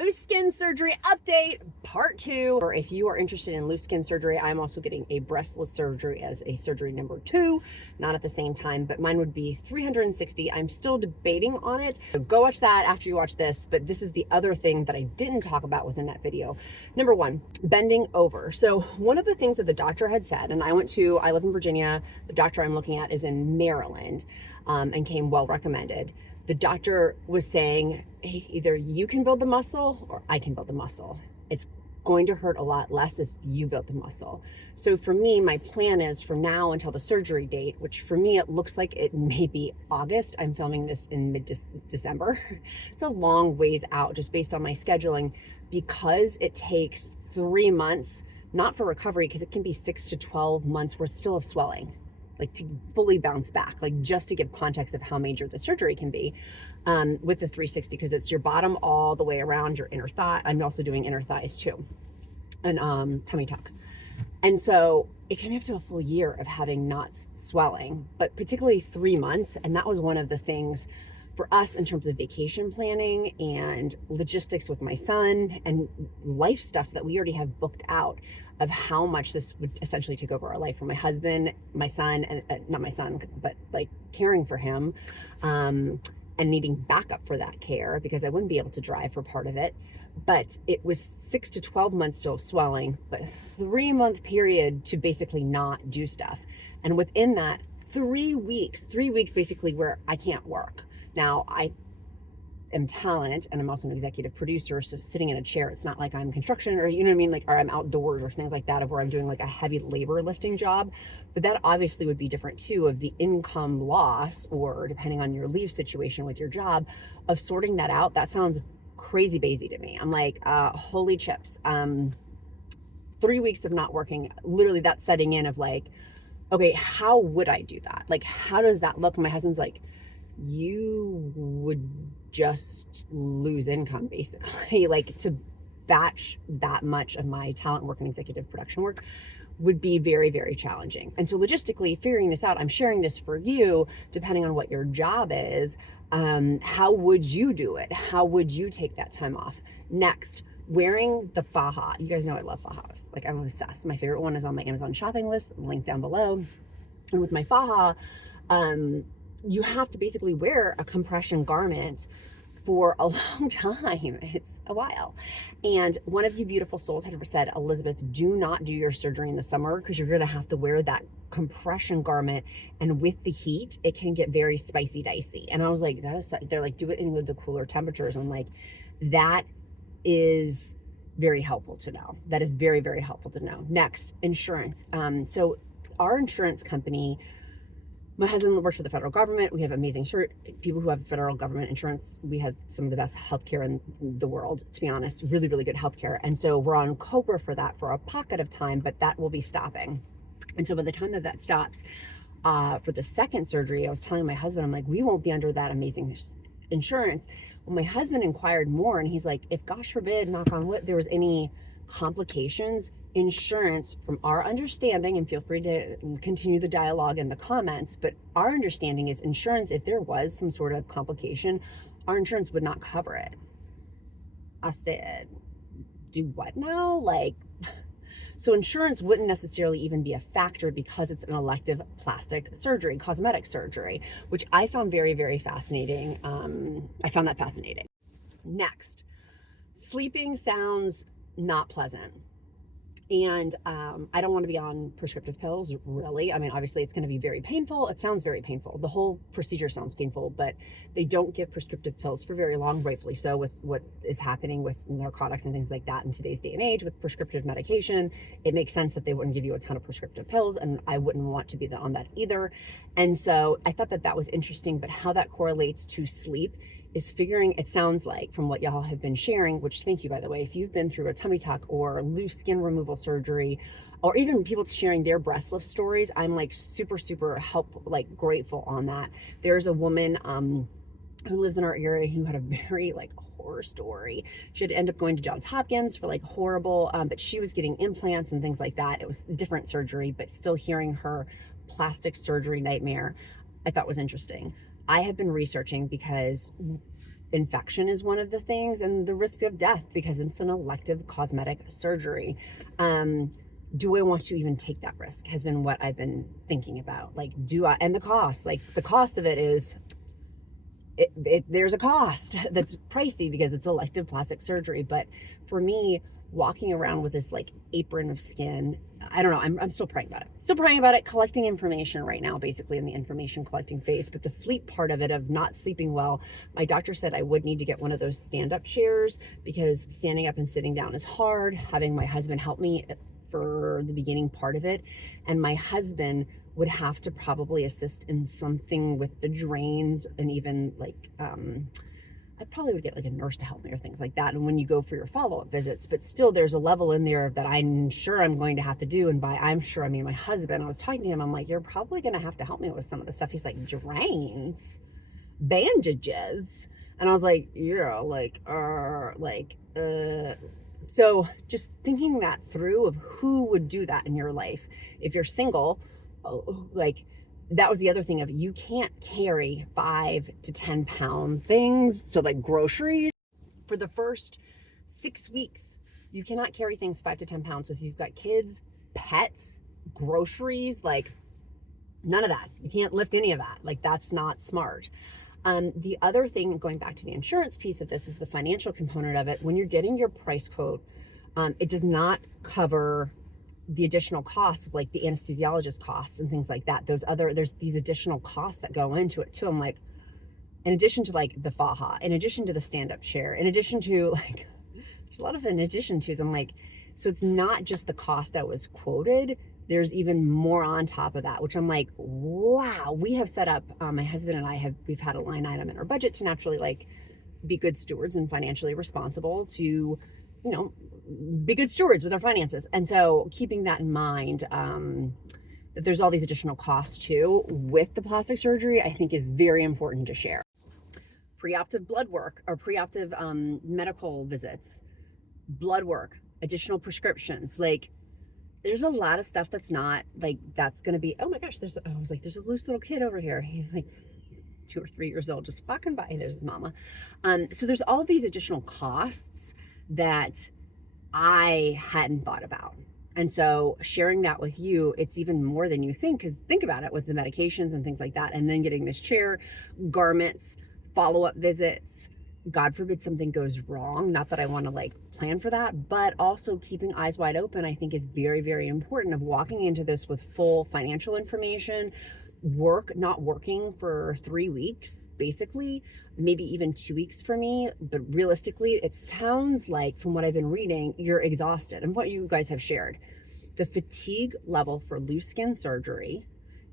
loose skin surgery update part 2. Or if you are interested in loose skin surgery, I'm also getting a breastless surgery as a surgery number 2, not at the same time, but mine would be 360. I'm still debating on it. So go watch that after you watch this, but this is the other thing that I didn't talk about within that video. Number 1, bending over. So one of the things that the doctor had said, and I live in Virginia, the doctor I'm looking at is in Maryland, and came well recommended. The doctor was saying, hey, either you can build the muscle or I can build the muscle. It's going to hurt a lot less if you build the muscle. So for me, my plan is from now until the surgery date, which for me, it looks like it may be August. I'm filming this in mid-December. It's a long ways out just based on my scheduling, because it takes 3 months, not for recovery, because it can be 6 to 12 months where it's still have swelling, like to fully bounce back, like just to give context of how major the surgery can be with the 360, because it's your bottom all the way around your inner thigh. I'm also doing inner thighs too, and tummy tuck. And so it can be up to a full year of having not swelling, but particularly 3 months. And that was one of the things for us in terms of vacation planning and logistics with my son and life stuff that we already have booked out, of how much this would essentially take over our life for my husband, my son, and not my son, but like caring for him, and needing backup for that care because I wouldn't be able to drive for part of it. But it was 6 to 12 months still of swelling, but a 3-month period to basically not do stuff. And within that, 3 weeks basically where I can't work. Now, I am talent and I'm also an executive producer, so sitting in a chair, it's not like I'm construction or, you know what I mean, like, or I'm outdoors or things like that, of where I'm doing like a heavy labor lifting job. But that obviously would be different too, of the income loss, or depending on your leave situation with your job, of sorting that out. That sounds crazy bazy to me. I'm like, holy chips. 3 weeks of not working, literally that setting in of like, okay, how would I do that? Like, how does that look? And my husband's like, you would just lose income basically. Like, to batch that much of my talent work and executive production work would be very, very challenging. And so logistically figuring this out, I'm sharing this for you, depending on what your job is. How would you do it? How would you take that time off? Next, wearing the faja. You guys know I love fajas. Like, I'm obsessed. My favorite one is on my Amazon shopping list, link down below. And with my faja, you have to basically wear a compression garment for a long time. It's a while. And one of you beautiful souls had said, Elizabeth, do not do your surgery in the summer, because you're going to have to wear that compression garment. And with the heat, it can get very spicy dicey. And I was like, they're like, do it in the cooler temperatures. I'm like, that is very helpful to know. That is very, very helpful to know. Next, insurance. So our insurance company, my husband works for the federal government. We have amazing people who have federal government insurance. We have some of the best healthcare in the world, to be honest, really, really good healthcare. And so we're on COBRA for that for a pocket of time, but that will be stopping. And so by the time that stops, for the second surgery, I was telling my husband, I'm like, we won't be under that amazing insurance. Well, my husband inquired more, and he's like, if gosh forbid, knock on wood, there was any complications, insurance, from our understanding, and feel free to continue the dialogue in the comments, but our understanding is insurance, if there was some sort of complication, our insurance would not cover it. I said, do what now? Like, so insurance wouldn't necessarily even be a factor, because it's an elective plastic surgery, cosmetic surgery, which I found very, very fascinating. I found that fascinating. Next, sleeping sounds not pleasant. And I don't want to be on prescriptive pills, really. I mean, obviously it's going to be very painful. It sounds very painful. The whole procedure sounds painful, but they don't give prescriptive pills for very long, rightfully so, with what is happening with narcotics and things like that in today's day and age with prescriptive medication. It makes sense that they wouldn't give you a ton of prescriptive pills, and I wouldn't want to be on that either. And so I thought that was interesting, but how that correlates to sleep is figuring, it sounds like, from what y'all have been sharing, which thank you, by the way, if you've been through a tummy tuck or loose skin removal surgery, or even people sharing their breast lift stories, I'm like super, super helpful, like grateful on that. There's a woman who lives in our area who had a very like horror story. She had to end up going to Johns Hopkins for like horrible, but she was getting implants and things like that. It was different surgery, but still hearing her plastic surgery nightmare, I thought was interesting. I have been researching because infection is one of the things, and the risk of death because it's an elective cosmetic surgery. Do I want to even take that risk has been what I've been thinking about. Like, do I, and the cost, like the cost of it is, there's a cost that's pricey because it's elective plastic surgery. But for me, walking around with this like apron of skin, I don't know, I'm still praying about it. Still praying about it, collecting information right now, basically in the information collecting phase. But the sleep part of it, of not sleeping well, my doctor said I would need to get one of those stand-up chairs because standing up and sitting down is hard. Having my husband help me for the beginning part of it, and my husband would have to probably assist in something with the drains, and even like I probably would get like a nurse to help me or things like that. And when you go for your follow-up visits, but still there's a level in there that I'm sure I'm going to have to do. And by I'm sure, I mean my husband. I was talking to him, I'm like, you're probably going to have to help me with some of the stuff. He's like, drains, bandages. And I was like, yeah, so just thinking that through of who would do that in your life. If you're single, like that was the other thing of you can't carry 5 to 10 pound things. So like groceries for the first 6 weeks, you cannot carry things 5 to 10 pounds. So if you've got kids, pets, groceries, like none of that, you can't lift any of that. Like that's not smart. The other thing, going back to the insurance piece of this, is the financial component of it. When you're getting your price quote, it does not cover the additional costs of like the anesthesiologist costs and things like that. There's these additional costs that go into it too. I'm like, in addition to like the faja, in addition to the stand-up chair, in addition to like, there's a lot of in addition to's. I'm like, so it's not just the cost that was quoted. There's even more on top of that, which I'm like, wow. We have set up, my husband and I we've had a line item in our budget to naturally like be good stewards and financially responsible, to, be good stewards with our finances. And so keeping that in mind, that there's all these additional costs too with the plastic surgery, I think is very important to share. Preoperative blood work or preoperative medical visits, blood work, additional prescriptions, like there's a lot of stuff that's not like, that's going to be, oh my gosh, I was like, there's a loose little kid over here. He's like 2 or 3 years old, just walking by. There's his mama. So there's all these additional costs that I hadn't thought about. And so sharing that with you, it's even more than you think, because think about it with the medications and things like that. And then getting this chair, garments, follow-up visits, God forbid something goes wrong. Not that I want to like plan for that, but also keeping eyes wide open, I think is very, very important, of walking into this with full financial information, not working for 3 weeks, basically, maybe even 2 weeks for me. But realistically, it sounds like from what I've been reading, you're exhausted. And what you guys have shared, the fatigue level for loose skin surgery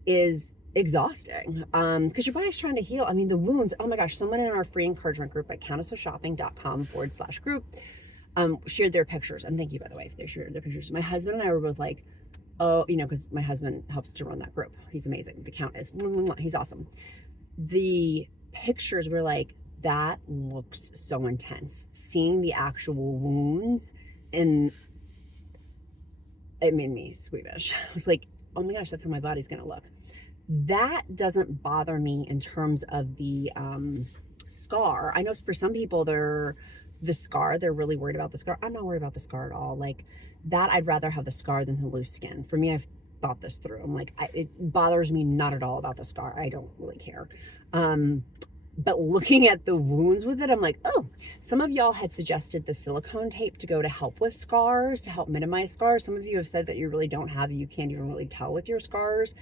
is exhausting because your body's trying to heal. I mean, the wounds, oh my gosh, someone in our free encouragement group at countessofshopping.com/group shared their pictures. And thank you, by the way, if they shared their pictures. My husband and I were both like, oh, because my husband helps to run that group. He's amazing. The count is, he's awesome. The pictures were like, that looks so intense. Seeing the actual wounds, and it made me squeamish. I was like, oh my gosh, that's how my body's going to look. That doesn't bother me in terms of the scar. I know for some people, they're really worried about the scar. I'm not worried about the scar at all. Like that, I'd rather have the scar than the loose skin. For me, I've thought this through. I'm like, it bothers me not at all about the scar. I don't really care. But looking at the wounds with it, I'm like, oh, some of y'all had suggested the silicone tape to go to help with scars, to help minimize scars. Some of you have said that you really don't have, you can't even really tell with your scars.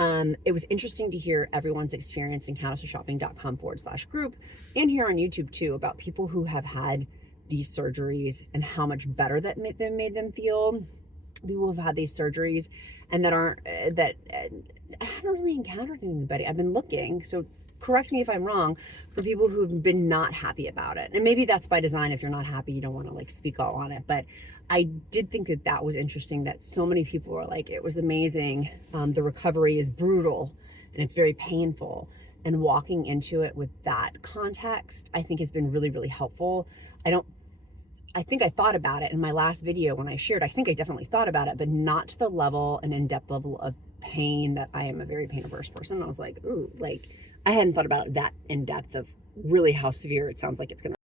It was interesting to hear everyone's experience in countessofshopping.com/group, and here on YouTube too, about people who have had these surgeries and how much better that made them feel. People who have had these surgeries and that I haven't really encountered anybody. I've been looking, so correct me if I'm wrong, for people who've been not happy about it. And maybe that's by design. If you're not happy, you don't want to like speak all on it. But I did think that was interesting, that so many people were like, it was amazing. The recovery is brutal and it's very painful. And walking into it with that context, I think has been really, really helpful. I think I thought about it in my last video when I shared. I think I definitely thought about it, but not to the level, an in-depth level of pain, that I am a very pain averse person. I was like, ooh, like I hadn't thought about it that in depth of really how severe it sounds like it's going to.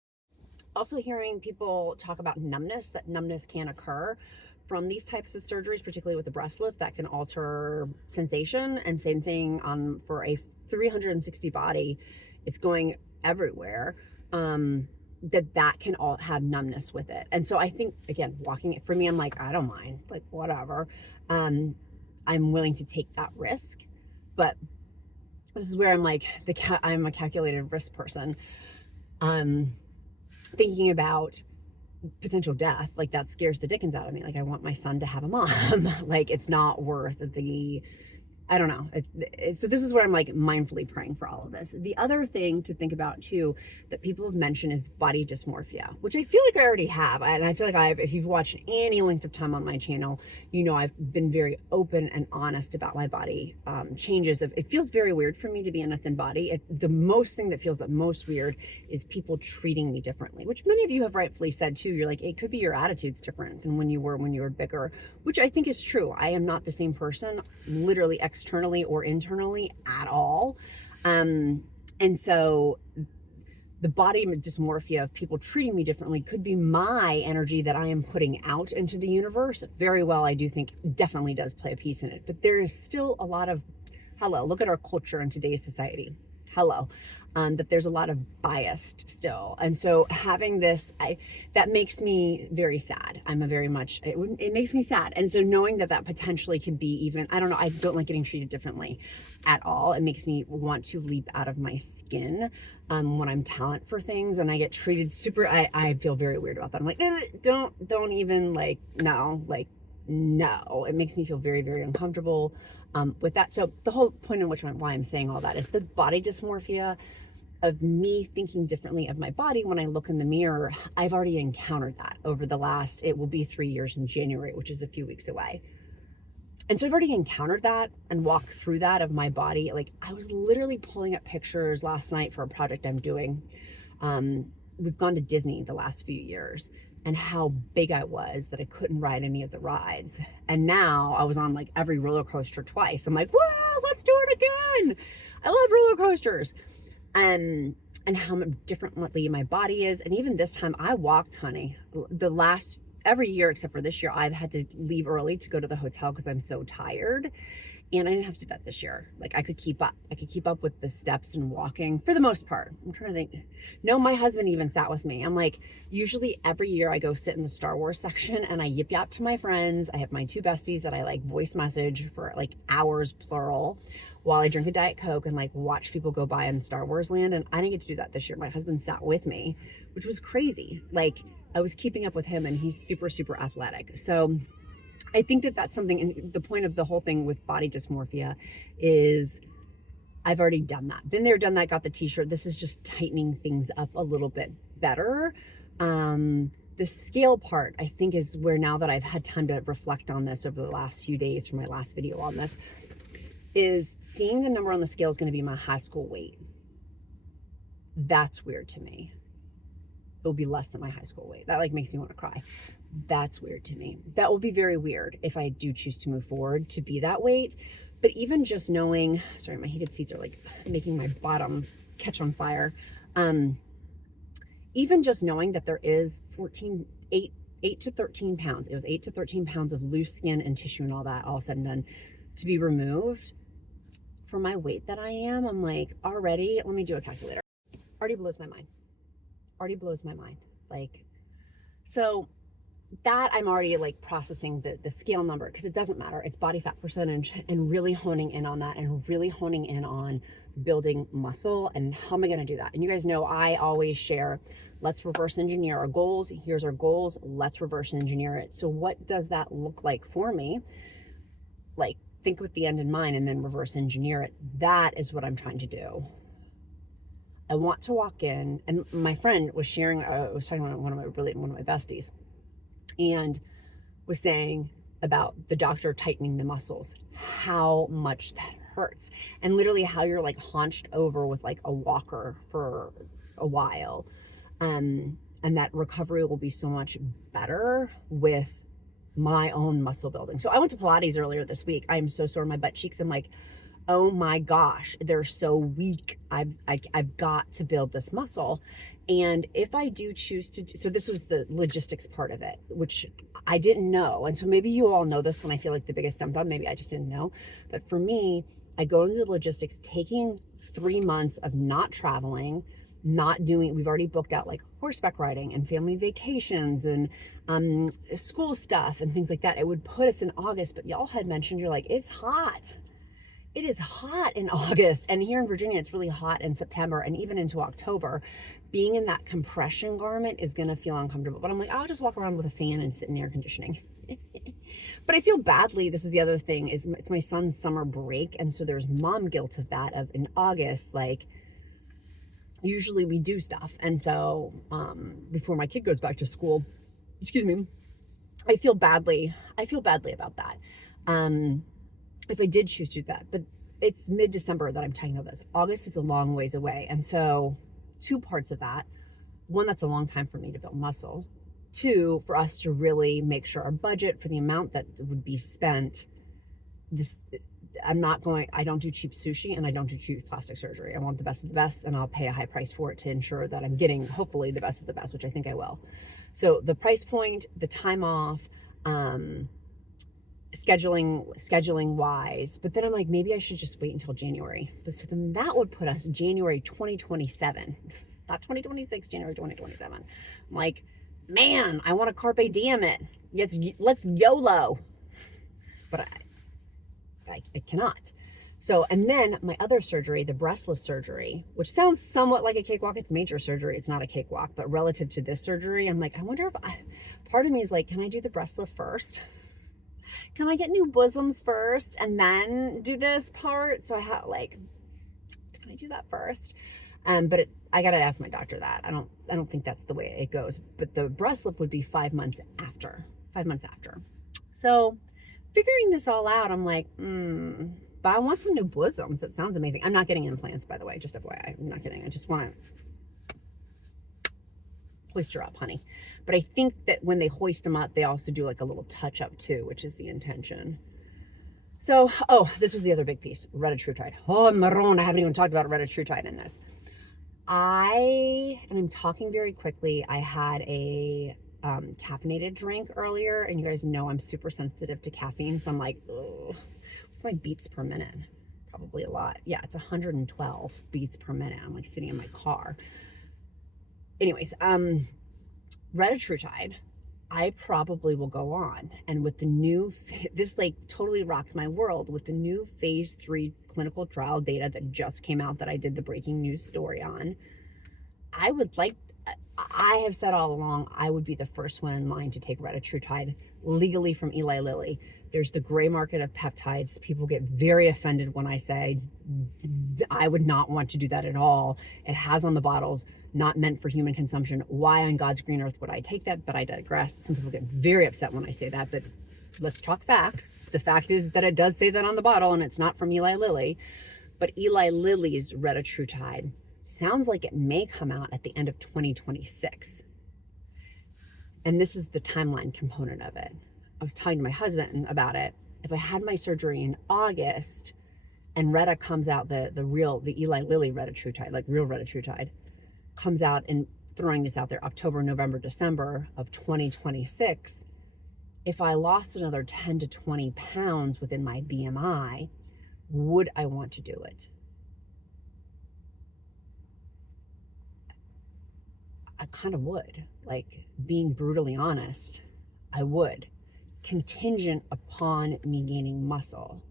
Also hearing people talk about numbness, that numbness can occur from these types of surgeries, particularly with the breast lift, that can alter sensation. And same thing for a 360 body, it's going everywhere. That can all have numbness with it. And so I think, again, walking it for me, I'm like, I don't mind, like whatever. I'm willing to take that risk, but this is where I'm like, I'm a calculated risk person. Thinking about potential death, like that scares the dickens out of me. Like I want my son to have a mom. Like it's not worth I don't know. So this is where I'm like mindfully praying for all of this. The other thing to think about too, that people have mentioned, is body dysmorphia, which I feel like I already have. And I feel like if you've watched any length of time on my channel, you know, I've been very open and honest about my body changes. It feels very weird for me to be in a thin body. The most thing that feels the most weird is people treating me differently, which many of you have rightfully said too. You're like, it could be your attitude's different than when you were bigger, which I think is true. I am not the same person, literally externally or internally at all. And so the body dysmorphia of people treating me differently could be my energy that I am putting out into the universe. Very well, I do think definitely does play a piece in it. But there is still a lot of, look at our culture in today's society. That there's a lot of biased still. And so having this, that makes me very sad. It makes me sad. And so knowing that potentially could be even, I don't know, I don't like getting treated differently at all. It makes me want to leap out of my skin when I'm talent for things and I get treated super, I feel very weird about that. I'm like, don't even no, it makes me feel very, very uncomfortable with that. So the whole point in why I'm saying all that is the body dysmorphia of me thinking differently of my body when I look in the mirror. I've already encountered that over it will be 3 years in January, which is a few weeks away. And so I've already encountered that and walked through that of my body. Like I was literally pulling up pictures last night for a project I'm doing. We've gone to Disney the last few years, and how big I was that I couldn't ride any of the rides. And now I was on like every roller coaster twice. I'm like, whoa, let's do it again. I love roller coasters. And how differently my body is. And even this time I walked, honey. Every year except for this year, I've had to leave early to go to the hotel because I'm so tired. And I didn't have to do that this year. Like I could keep up. I could keep up with the steps and walking for the most part. I'm trying to think. No, my husband even sat with me. I'm like, usually every year I go sit in the Star Wars section and I yip yap to my friends. I have my 2 besties that I like voice message for like hours, plural, while I drink a Diet Coke and like watch people go by in Star Wars land. And I didn't get to do that this year. My husband sat with me, which was crazy. Like I was keeping up with him and he's super, super athletic. So I think that's something, and the point of the whole thing with body dysmorphia is I've already done that. Been there, done that, got the t-shirt. This is just tightening things up a little bit better. The scale part, I think, is where now that I've had time to reflect on this over the last few days from my last video on this, is seeing the number on the scale is going to be my high school weight. That's weird to me. It will be less than my high school weight. That like makes me want to cry. That's weird to me. That will be very weird if I do choose to move forward to be that weight. But even just knowing, sorry, my heated seats are like making my bottom catch on fire. Even just knowing that there is 8 to 13 pounds. It was 8 to 13 pounds of loose skin and tissue and all that, all said and done, to be removed for my weight that I am. I'm like, already, let me do a calculator. Already blows my mind. Like, so that I'm already like processing the scale number, because it doesn't matter. It's body fat percentage, and really honing in on that, and really honing in on building muscle. And how am I going to do that? And you guys know I always share, let's reverse engineer our goals. Here's our goals. Let's reverse engineer it. So what does that look like for me? Like, think with the end in mind and then reverse engineer it. That is what I'm trying to do. I want to walk in, and my friend was sharing, I was talking about one of my besties, and was saying about the doctor tightening the muscles, how much that hurts, and literally how you're like hunched over with like a walker for a while, and that recovery will be so much better with my own muscle building. So I went to Pilates earlier this week. I am so sore in my butt cheeks. I'm like, oh my gosh, they're so weak. I've got to build this muscle. And if I do choose to so this was the logistics part of it, which I didn't know. And so maybe you all know this, and I feel like the biggest dumb dumb, maybe I just didn't know. But for me, I go into the logistics, taking 3 months of not traveling, not doing, we've already booked out like horseback riding and family vacations and school stuff and things like that. It would put us in August, but y'all had mentioned, you're like, it's hot. It is hot in August, and here in Virginia, it's really hot in September and even into October. Being in that compression garment is gonna feel uncomfortable, but I'm like, I'll just walk around with a fan and sit in air conditioning. But I feel badly, this is the other thing, is it's my son's summer break, and so there's mom guilt of that, of in August, like, usually we do stuff, and so before my kid goes back to school, excuse me, I feel badly about that. If I did choose to do that, but it's mid-December that I'm talking about this. August is a long ways away. And so 2 parts of that. 1, that's a long time for me to build muscle. 2, for us to really make sure our budget for the amount that would be spent, I don't do cheap sushi and I don't do cheap plastic surgery. I want the best of the best, and I'll pay a high price for it to ensure that I'm getting, hopefully, the best of the best, which I think I will. So the price point, the time off, scheduling wise, but then I'm like, maybe I should just wait until January. But so then that would put us January 2027, not 2026, January 2027. I'm like, man, I want to carpe diem it. Yes, let's YOLO. But I cannot. So, and then my other surgery, the breast lift surgery, which sounds somewhat like a cakewalk. It's major surgery. It's not a cakewalk, but relative to this surgery, I'm like, I wonder if part of me is like, can I do the breast lift first? Can I get new bosoms first and then do this part? So I have like, can I do that first? But I got to ask my doctor that. I don't think that's the way it goes, but the breast lift would be 5 months after, 5 months after. So figuring this all out, I'm like, but I want some new bosoms. It sounds amazing. I'm not getting implants, by the way, just FYI. I'm not kidding. I just want to hoist her up, honey. But I think that when they hoist them up, they also do like a little touch up too, which is the intention. So, this was the other big piece, retatrutide. Oh, Maron, I haven't even talked about retatrutide in this. And I'm talking very quickly. I had a caffeinated drink earlier, and you guys know I'm super sensitive to caffeine. So I'm like, ugh, what's my beats per minute? Probably a lot. Yeah, it's 112 beats per minute. I'm like sitting in my car. Anyways, retatrutide, I probably will go on. And with the new, this like totally rocked my world, with the new phase 3 clinical trial data that just came out that I did the breaking news story on, I have said all along, I would be the first one in line to take retatrutide legally from Eli Lilly. There's the gray market of peptides. People get very offended when I say I would not want to do that at all. It has on the bottles, not meant for human consumption. Why on God's green earth would I take that? But I digress. Some people get very upset when I say that, but let's talk facts. The fact is that it does say that on the bottle, and it's not from Eli Lilly. But Eli Lilly's retatrutide sounds like it may come out at the end of 2026. And this is the timeline component of it. I was talking to my husband about it. If I had my surgery in August and Reta comes out, the Eli Lilly retatrutide, like real retatrutide, comes out, and throwing this out there, October, November, December of 2026, if I lost another 10 to 20 pounds within my BMI, would I want to do it? I kind of would. Like, being brutally honest, I would. Contingent upon me gaining muscle,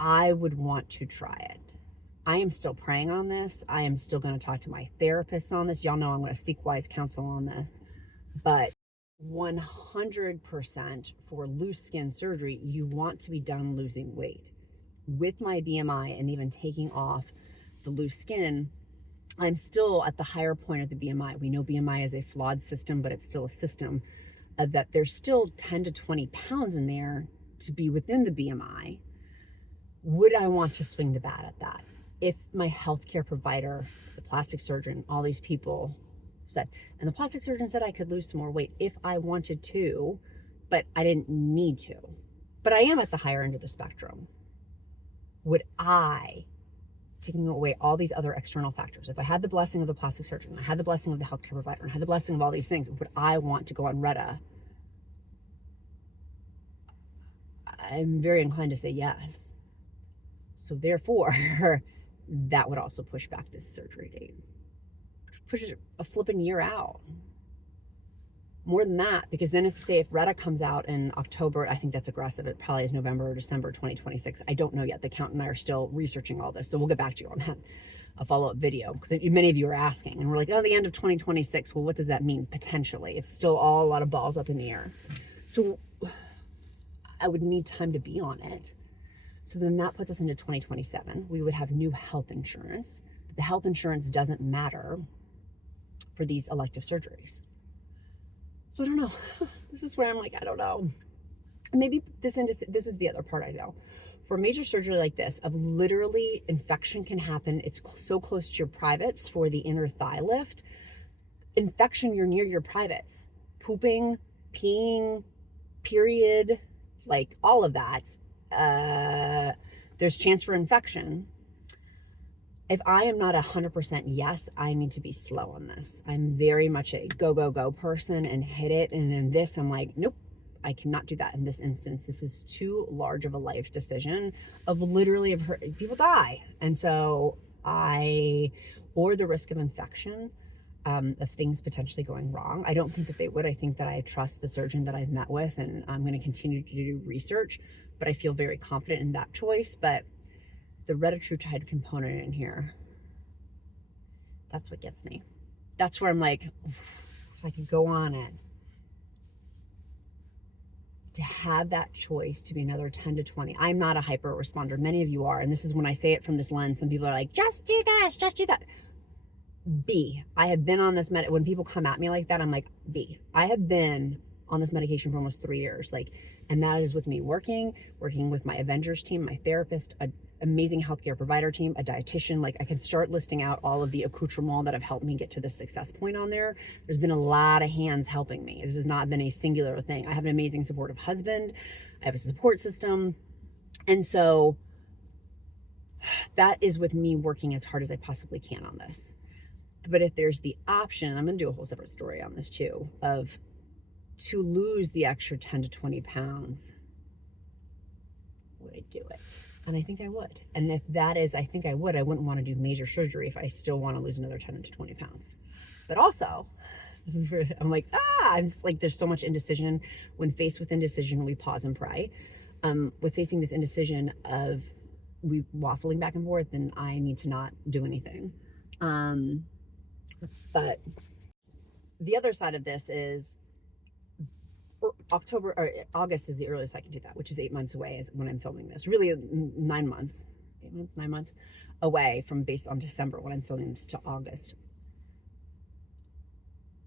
I would want to try it. I am still praying on this. I am still going to talk to my therapist on this. Y'all know I'm going to seek wise counsel on this. But 100% for loose skin surgery, you want to be done losing weight. With my BMI and even taking off the loose skin, I'm still at the higher point of the BMI. We know BMI is a flawed system, but it's still a system of that there's still 10 to 20 pounds in there to be within the BMI. Would I want to swing the bat at that? If my healthcare provider, the plastic surgeon, all these people said, and the plastic surgeon said I could lose some more weight if I wanted to, but I didn't need to. But I am at the higher end of the spectrum. would I, taking away all these other external factors, if I had the blessing of the plastic surgeon, I had the blessing of the healthcare provider, and I had the blessing of all these things, would I want to go on Retta? I'm very inclined to say yes. So therefore, that would also push back this surgery date. Push it a flipping year out. More than that, because then if Retta comes out in October, I think that's aggressive. It probably is November or December 2026. I don't know yet. The accountant and I are still researching all this. So we'll get back to you on that. A follow-up video, because many of you are asking, and we're like, oh, the end of 2026. Well, what does that mean? Potentially. It's still all a lot of balls up in the air. So I would need time to be on it. So then that puts us into 2027. We would have new health insurance, but the health insurance doesn't matter for these elective surgeries. So I don't know. This is where I'm like, I don't know. Maybe this is the other part I know. For a major surgery like this, of literally infection can happen. It's so close to your privates for the inner thigh lift. Infection, you're near your privates. Pooping, peeing, period, like all of that. There's chance for infection. If I am not 100% yes, I need to be slow on this. I'm very much a go, go, go person and hit it. And in this, I'm like, nope, I cannot do that in this instance. This is too large of a life decision of literally people die. And so or the risk of infection, of things potentially going wrong. I don't think that they would. I think that I trust the surgeon that I've met with, and I'm going to continue to do research, but I feel very confident in that choice. But the retatrutide component in here, that's what gets me. That's where I'm like, if I could go on it, to have that choice to be another 10 to 20. I'm not a hyper responder. Many of you are. And this is when I say it from this lens, some people are like, just do this, just do that. I have been on this when people come at me like that, I'm like, I have been on this medication for almost 3 years. And that is with me working with my Avengers team, my therapist, an amazing healthcare provider team, a dietitian. I can start listing out all of the accoutrements that have helped me get to this success point on there. There's been a lot of hands helping me. This has not been a singular thing. I have an amazing supportive husband. I have a support system. And so that is with me working as hard as I possibly can on this. But if there's the option, I'm going to do a whole separate story on this too, of to lose the extra 10 to 20 pounds, would I do it? And I think I would. And if that is, I think I would. I wouldn't want to do major surgery if I still want to lose another 10 to 20 pounds. But also, this is where I'm like, I'm just like, there's so much indecision. When faced with indecision, we pause and pray. With facing this indecision of we waffling back and forth, then I need to not do anything. But the other side of this is August is the earliest I can do that, which is 8 months away is when I'm filming this. Really 9 months away from based on December when I'm filming this to August.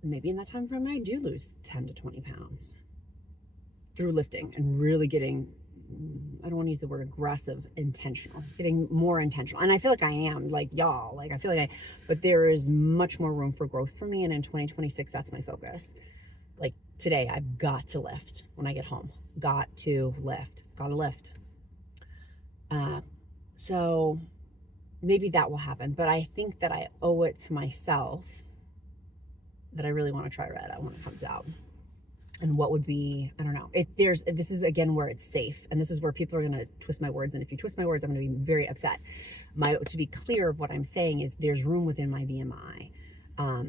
Maybe in that time frame I do lose 10 to 20 pounds through lifting and really getting, I don't want to use the word aggressive, intentional, getting more intentional. And I feel like I am, like y'all, I feel like but there is much more room for growth for me. And in 2026, that's my focus. Today, I've got to lift when I get home. Gotta lift. So maybe that will happen. But I think that I owe it to myself that I really want to try Retta when it comes out. And what would be, I don't know. This is again where it's safe. And this is where people are going to twist my words. And if you twist my words, I'm going to be very upset. To be clear of what I'm saying is there's room within my BMI.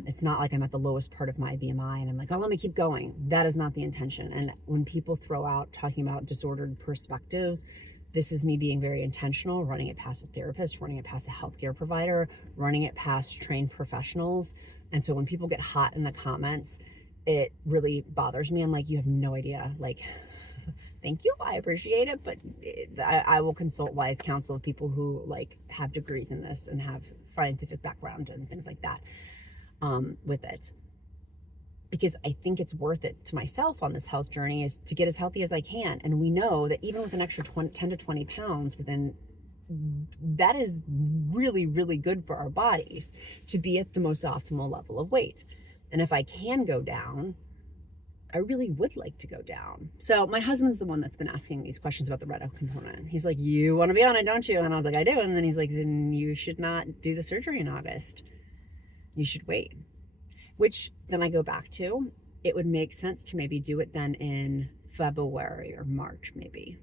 It's not like I'm at the lowest part of my BMI and I'm like, oh, let me keep going. That is not the intention. And when people throw out talking about disordered perspectives, this is me being very intentional, running it past a therapist, running it past a healthcare provider, running it past trained professionals. And so when people get hot in the comments, it really bothers me. I'm like, you have no idea. Thank you. I appreciate it. But I will consult wise counsel of people who have degrees in this and have scientific background and things like that. With it, because I think it's worth it to myself on this health journey is to get as healthy as I can. And we know that even with an extra 10 to 20 pounds that is really, really good for our bodies to be at the most optimal level of weight. And if I can go down, I really would like to go down. So my husband's the one that's been asking these questions about the red component. He's like, you want to be on it, don't you? And I was like, I do. And then he's like, then you should not do the surgery in August. You should wait. Which then I go back to, it would make sense to maybe do it then in February or March maybe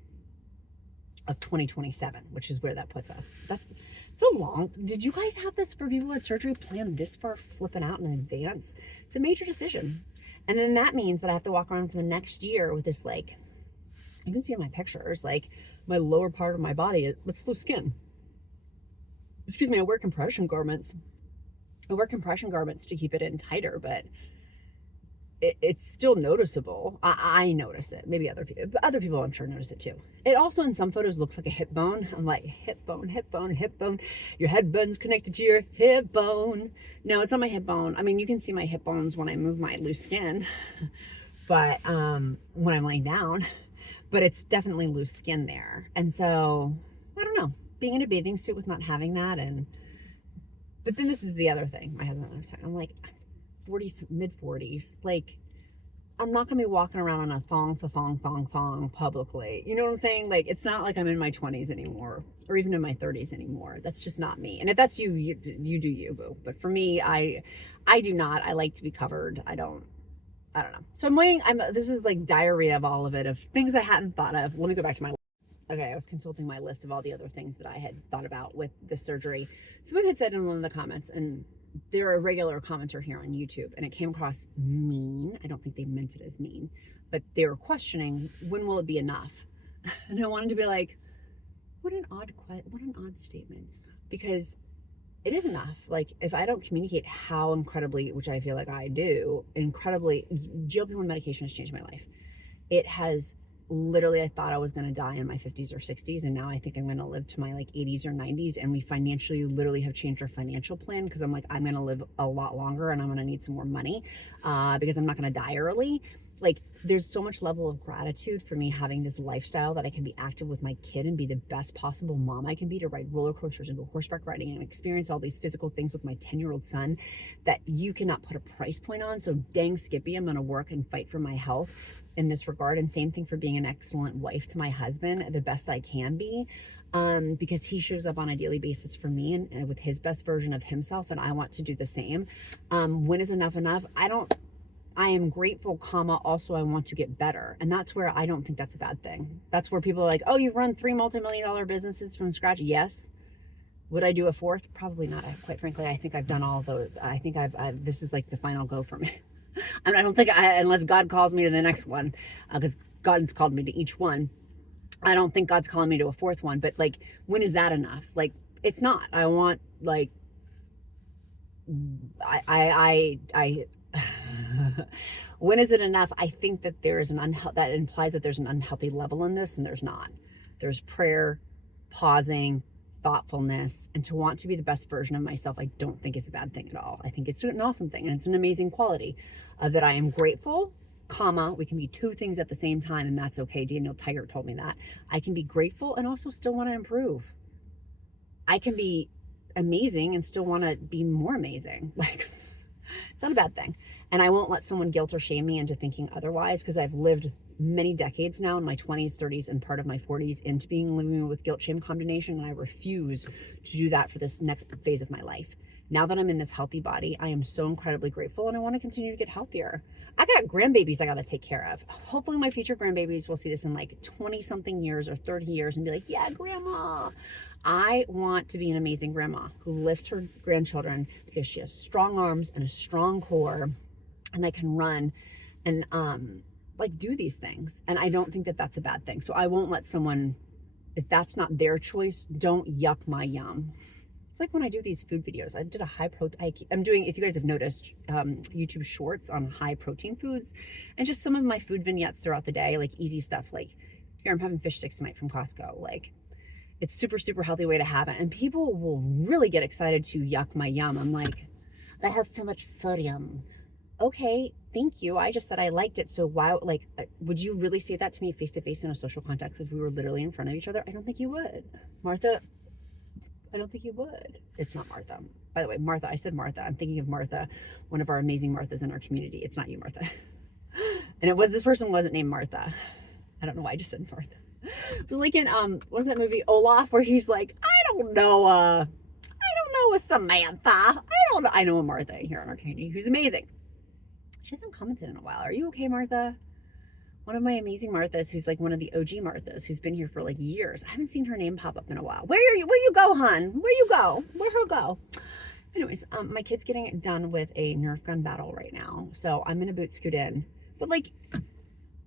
of 2027, which is where that puts us. It's a long, did you guys have this for people who had surgery planned this far flipping out in advance? It's a major decision. And then that means that I have to walk around for the next year with this, like, you can see in my pictures, like my lower part of my body, it's loose skin. Excuse me, I wear compression garments. I wear compression garments to keep it in tighter, but it's still noticeable. I notice it. Maybe other people I'm sure notice it too. It also in some photos looks like a hip bone. I'm like, hip bone, hip bone, hip bone. Your head bone's connected to your hip bone. No, it's not my hip bone. I mean, you can see my hip bones when I move my loose skin, but when I'm laying down, but it's definitely loose skin there. And so, I don't know, being in a bathing suit with not having that, but then this is the other thing. My husband, I'm like, 40s, mid 40s, like I'm not gonna be walking around on a thong publicly. You know what I'm saying? Like, it's not like I'm in my 20s anymore, or even in my 30s anymore. That's just not me. And if that's you, you do you, boo. But for me, I do not. I like to be covered. I don't know. So I'm waiting. This is like diarrhea of all of it, of things I hadn't thought of. Let me go back to my. Okay, I was consulting my list of all the other things that I had thought about with the surgery. Someone had said in one of the comments, and they're a regular commenter here on YouTube, and it came across mean. I don't think they meant it as mean, but they were questioning, when will it be enough? And I wanted to be like, what an odd statement, because it is enough. Like, if I don't communicate how incredibly, which I feel like I do, incredibly, GLP-1 medication has changed my life. It has literally, I thought I was going to die in my 50s or 60s, and now I think I'm going to live to my like 80s or 90s. And we financially literally have changed our financial plan, because I'm like, I'm going to live a lot longer, and I'm going to need some more money because I'm not going to die early. Like, there's so much level of gratitude for me having this lifestyle that I can be active with my kid and be the best possible mom I can be, to ride roller coasters and go horseback riding and experience all these physical things with my 10-year-old son that you cannot put a price point on. So dang Skippy, I'm going to work and fight for my health in this regard. And same thing for being an excellent wife to my husband, the best I can be, because he shows up on a daily basis for me and with his best version of himself, and I want to do the same. When is enough? I am grateful, also I want to get better. And that's where I don't think that's a bad thing. That's where people are like, oh, you've run 3 multi-million-dollar businesses from scratch. Yes. Would I do a 4th? Probably not. Quite frankly, I think I've done all of those. I think this is like the final go for me. I don't think unless God calls me to the next one, because God's called me to each one. I don't think God's calling me to a 4th one, but like, when is that enough? Like, it's not. I want, like, when is it enough? I think that there is that implies that there's an unhealthy level in this, and there's not. There's prayer, pausing, thoughtfulness, and to want to be the best version of myself. I don't think it's a bad thing at all. I think it's an awesome thing, and it's an amazing quality that I am grateful, we can be 2 things at the same time, and that's okay. Daniel Tiger told me that. I can be grateful and also still want to improve. I can be amazing and still want to be more amazing. Like, it's not a bad thing. And I won't let someone guilt or shame me into thinking otherwise, because I've lived many decades now in my 20s, 30s, and part of my 40s into living with guilt, shame, condemnation, and I refuse to do that for this next phase of my life. Now that I'm in this healthy body, I am so incredibly grateful, and I want to continue to get healthier. I got grandbabies I got to take care of. Hopefully my future grandbabies will see this in like 20-something years or 30 years and be like, yeah, grandma. I want to be an amazing grandma who lifts her grandchildren because she has strong arms and a strong core, and I can run and like do these things. And I don't think that that's a bad thing. So I won't let someone, if that's not their choice, don't yuck my yum. It's like when I do these food videos. I did a high protein, I'm doing, if you guys have noticed, YouTube shorts on high protein foods, and just some of my food vignettes throughout the day, like easy stuff, like, here, I'm having fish sticks tonight from Costco. Like, it's super, super healthy way to have it. And people will really get excited to yuck my yum. I'm like, that has too much sodium. Okay, thank you. I just said I liked it. So why, like, would you really say that to me face to face in a social context if we were literally in front of each other? I don't think you would. Martha, I don't think you would. It's not Martha. By the way, Martha, I said Martha. I'm thinking of Martha, one of our amazing Marthas in our community. It's not you, Martha. And this person wasn't named Martha. I don't know why I just said Martha. It was like in what's that movie Olaf, where he's like, I don't know a Samantha. I know a Martha here on our community who's amazing. She hasn't commented in a while. Are you okay, Martha? One of my amazing Marthas, who's like one of the OG Marthas, who's been here for like years. I haven't seen her name pop up in a while. Where you go, hon? Where you go? Where her go? Anyways, my kid's getting done with a Nerf gun battle right now, so I'm gonna boot scoot in. But like,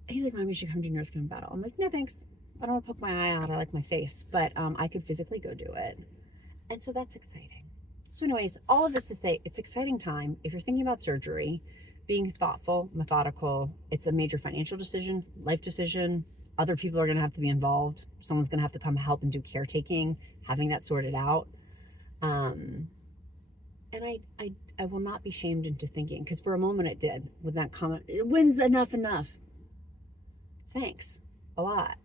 he's like, Mom, you should come to Nerf gun battle. I'm like, no, thanks. I don't want to poke my eye out. I like my face, but I could physically go do it, and so that's exciting. So anyways, all of this to say, it's exciting time. If you're thinking about surgery, being thoughtful, methodical, it's a major financial decision, life decision. Other people are going to have to be involved. Someone's going to have to come help and do caretaking, having that sorted out. And I will not be shamed into thinking, because for a moment it did with that comment, when's enough? Thanks a lot.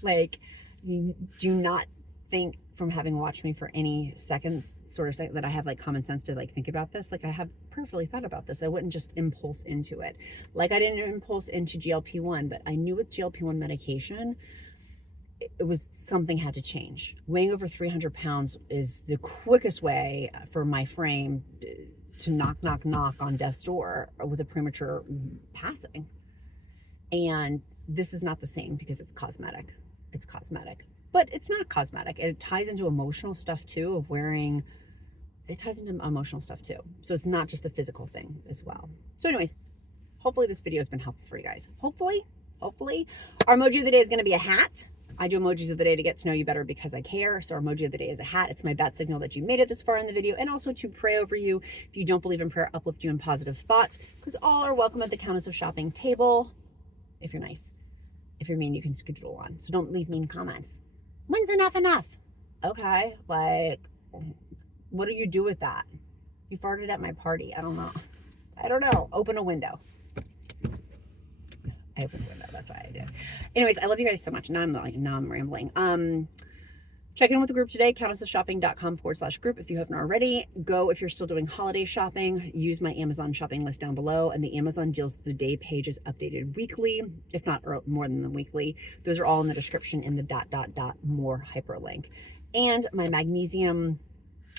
Like, you do not think from having watched me for any seconds that I have like common sense to like think about this. Like, I have prayerfully thought about this. I wouldn't just impulse into it. Like, I didn't impulse into GLP-1, but I knew with GLP-1 medication, it was something had to change. Weighing over 300 pounds is the quickest way for my frame to knock on death's door with a premature passing. And this is not the same because it's cosmetic. It's cosmetic. But it's not cosmetic. It ties into emotional stuff too, of wearing, it ties into emotional stuff too. So it's not just a physical thing as well. So anyways, hopefully this video has been helpful for you guys. Hopefully. Our emoji of the day is going to be a hat. I do emojis of the day to get to know you better because I care. So our emoji of the day is a hat. It's my bat signal that you made it this far in the video, and also to pray over you. If you don't believe in prayer, uplift you in positive thoughts, because all are welcome at the Countess of Shopping table. If you're nice. If you're mean, you can skedaddle on. So don't leave mean comments. When's enough? Okay, like, what do you do with that? You farted at my party. I don't know. Open a window. I opened a window. That's why I did. Anyways, I love you guys so much. Now I'm rambling. Check in with the group today, countessofshopping.com/group. If you haven't already, go. If you're still doing holiday shopping, use my Amazon shopping list down below, and the Amazon Deals of the Day page is updated weekly, if not more than the weekly. Those are all in the description in the ... more hyperlink. And my magnesium,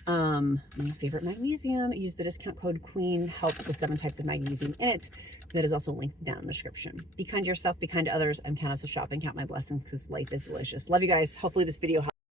my favorite magnesium, use the discount code QUEEN, helps with 7 types of magnesium in it. That is also linked down in the description. Be kind to yourself, be kind to others. I'm Countess of Shopping. Count my blessings, because life is delicious. Love you guys. Hopefully this video helps.